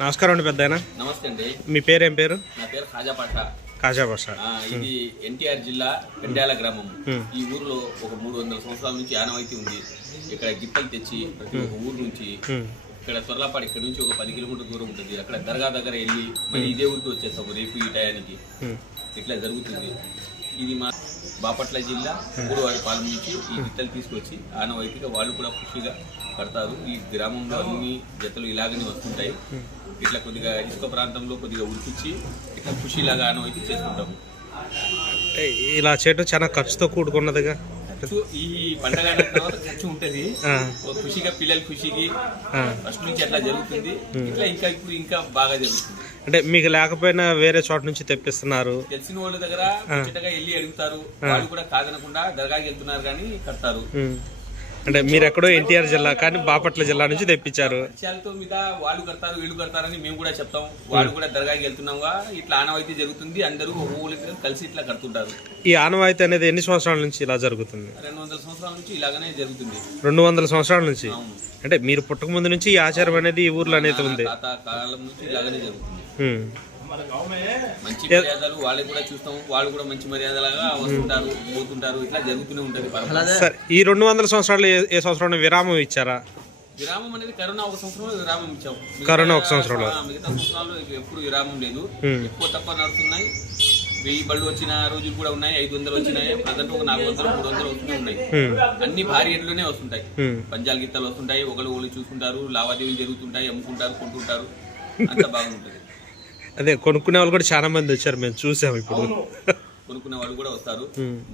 నమస్కారం అండి పెద్ద నమస్తే అండి. మీ పేరేం పేరు? నా పేరు ఖాజా పాషా. కాజా భాష ఆ, ఇది ఎన్టీఆర్ జిల్లా పెండ్యాల గ్రామం. ఈ ఊరిలో ఒక మూడు వందల సంవత్సరాల నుంచి ఆనవాయితీ ఉంది. ఇక్కడ గిత్తలు తెచ్చి ప్రతి ఒక్క ఊరు నుంచి ఇక్కడ తొర్లాపాడు ఇక్కడ నుంచి ఒక పది కిలోమీటర్ దూరం ఉంటుంది. అక్కడ దర్గా దగ్గర వెళ్ళి మళ్ళీ ఇదే ఊరికి వచ్చేస్తాము రేపు ఈ టయానికి. ఇట్లా జరుగుతుంది. ఇది మా బాపట్ల జిల్లా మూడువారి పాలన నుంచి ఈ గిత్తలు తీసుకొచ్చి ఆనవాయితీగా వాళ్ళు కూడా ఖుషిగా కడతారు ఈ గ్రామంలో అన్ని జతలు ఇలాగనే వస్తుంటాయి. ఇట్లా కొద్దిగా ఇసుక ప్రాంతంలో కొద్దిగా ఉడికిచ్చి ఇట్లా ఖుషిలాగా ఆనవాయితీ చేసుకుంటాము అంటే ఇలా చేయడం చాలా ఖర్చుతో కూడుకున్నదిగా? ఖర్చు ఈ పండగ తర్వాత ఖర్చు ఉంటది. ఖుషిగా పిల్లలు ఖుషికి. ఫస్ట్ నుంచి అట్లా జరుగుతుంది. ఇట్లా ఇంకా ఇప్పుడు ఇంకా బాగా జరుగుతుంది. అంటే మీకు లేకపోయినా వేరే చోట నుంచి తెప్పిస్తున్నారు. తెలిసిన వాళ్ళ దగ్గర వెళ్ళి అడుగుతారు. వాళ్ళు కూడా కాదనకుండా దర్గాకి వెళ్తున్నారు కానీ కడతారు. అంటే మీరు ఎక్కడో ఎన్టీఆర్ జిల్లా కానీ బాపట్ల జిల్లా నుంచి తెప్పించారు. పరిచయాలతో మీద వాళ్ళు కడతారు వీళ్ళు కడతారని మేము కూడా చెప్తాం. వాళ్ళు కూడా దర్గాకి వెళ్తున్నాంగా. ఇట్లా ఆనవాయితీ జరుగుతుంది అందరూ కలిసి ఇట్లా కడుతుంటారు. ఈ ఆనవాయితీ అనేది ఎన్ని సంవత్సరాల నుంచి ఇలా జరుగుతుంది? రెండు వందల సంవత్సరాల నుంచి ఇలాగనే జరుగుతుంది. రెండు వందల సంవత్సరాల నుంచి? అంటే మీరు పుట్టక ముందు నుంచి ఈ ఆచారం అనేది ఈ ఊర్లో అనేది ఉంది. కాలం నుంచి ఇలాగనే జరుగుతుంది. మంచి మర్యాదలు వాళ్ళకి కూడా చూస్తాం వాళ్ళు కూడా మంచి మర్యాదలుగా వస్తుంటారు పోతుంటారు ఇట్లా జరుగుతూనే ఉంటది. సరే ఈ రెండు వందల సంవత్సరాలు ఏ- సంవత్సరం విరామం ఇచ్చారా విరామం అనేది కరోనా ఒక సంవత్సరంలో విరామం ఇచ్చాం మిగతా- కరోనా ఒక సంవత్సరంలో. ఆ, మిగతా సంవత్సరాలు ఎప్పుడు విరామం లేదు. ఎక్కువ తక్కువ నడుస్తున్నాయి వెయ్యి బళ్ళు వచ్చిన రోజులు కూడా ఉన్నాయి ఐదు వందలు వచ్చినాయి ప్రజెంట్ ఒక నాలుగు వందలు మూడు వందలు వస్తూనే ఉన్నాయి. అన్ని భారీ ఎడ్లునే వస్తుంటాయి. పంజాల్ గిత్తలు వస్తుంటాయి ఒకళ్ళు ఒకళ్ళు చూసుకుంటారు లావాదేవీలు జరుగుతుంటాయి అమ్ముకుంటారు కొంటుంటారు అంత బాగుంటది అదే కొనుక్కునే వాళ్ళు కూడా చాలా మంది వచ్చారు మేము చూసాం ఇప్పుడు. కొనుక్కునే వాళ్ళు కూడా వస్తారు.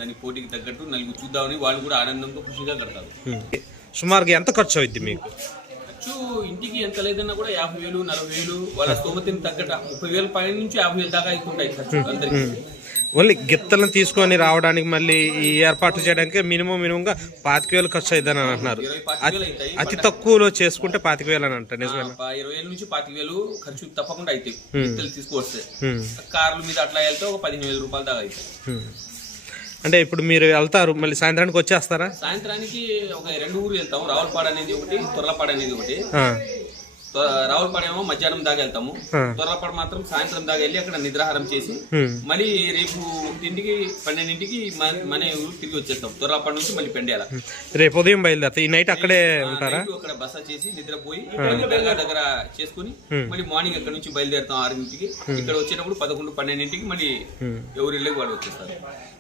దానికి పోటీకి తగ్గట్టు నలుగురు చూద్దామని వాళ్ళు కూడా ఆనందంతో ఖుషిగా కడతారు. సుమారుగా ఎంత ఖర్చు అవుద్ది మీకు? ఖర్చు ఇంటికి ఎంత లేదన్నా కూడా యాభై వేలు నలభై వేలు వాళ్ళ స్తోమతిని తగ్గట ముప్పై వేల పైన నుంచి యాభై వేలు దాకా అవుతుంటాయి ఖర్చు అందరికి. ఓన్లీ గిత్తలను తీసుకొని రావడానికి మళ్ళీ ఈ ఏర్పాట్లు చేయడానికి మినిమం మినిమంగా పాతిక వేలు ఖర్చు అవుతుందని అంటున్నారు. అతి తక్కువలో చేసుకుంటే పాతిక వేలు అని అంట నిజమేనా? ఆ, ఇరవై వేల నుంచి పాతిక వేలు ఖర్చు తప్పకుండా అవుతాయి ఇత్తలు తీసుకొస్తే. కార్ల మీద అట్లా వెళ్తే ఒక పదిహేను వేల రూపాయల దాకా అవుతాయి. అంటే ఇప్పుడు మీరు వెళ్తారు మళ్ళీ సాయంత్రానికి వచ్చేస్తారా? సాయంత్రానికి ఒక రెండు ఊరు వెళ్తాం. రావులపాడు అనేది ఒకటి తొర్లపాడు అనేది ఒకటి. ఆ. తొ- రావులపాడు ఏమో మధ్యాహ్నం దాకా వెళ్తాము. ఆ. తొర్లపాడు మాత్రం సాయంత్రం దాకా వెళ్ళి అక్కడ నిద్రాహారం చేసి. మళ్ళీ రేపు ఒకటింటికి పన్నెండింటికి మన- ఊరు తిరిగి వచ్చేస్తాం. తొర్రాపాడు నుంచి మళ్ళీ పెండేల. రేపు ఉదయం బయలుదేరుతా? ఈ నైట్ అక్కడే ఉంటారా? అక్కడ బస చేసి నిద్రపోయి దగ్గర చేసుకుని మళ్ళీ మార్నింగ్ అక్కడ నుంచి బయలుదేరుతాం ఆరింటికి. ఇక్కడ వచ్చేటప్పుడు పదకొండు పన్నెండింటికి మళ్ళీ ఉమ్. ఎవరి ఇళ్ళకి వాళ్ళు వచ్చేస్తారు.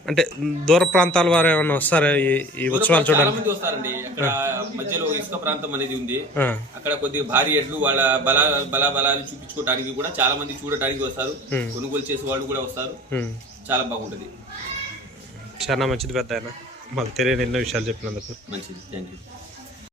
అంటే దూర ప్రాంతాల వారు ఏమన్నా వస్తారా ఈ ఉత్సవాలు చాలా చూడండి మంది వస్తారండి. అక్కడ మధ్యలో ఇసుక ప్రాంతం అనేది ఉంది. అక్కడ కొద్దిగా భారీ ఎడ్లు వాళ్ళ బల బల బలాలు చూపించుకోవడానికి కూడా చాలా మంది చూడటానికి వస్తారు. కొనుగోలు చేసే వాళ్ళు కూడా వస్తారు. చాలా బాగుంటది. చాలా మంచిది పెద్ద మాకు తెలియని ఎన్నో విషయాలు చెప్పినందుకు. మంచిది. Thank you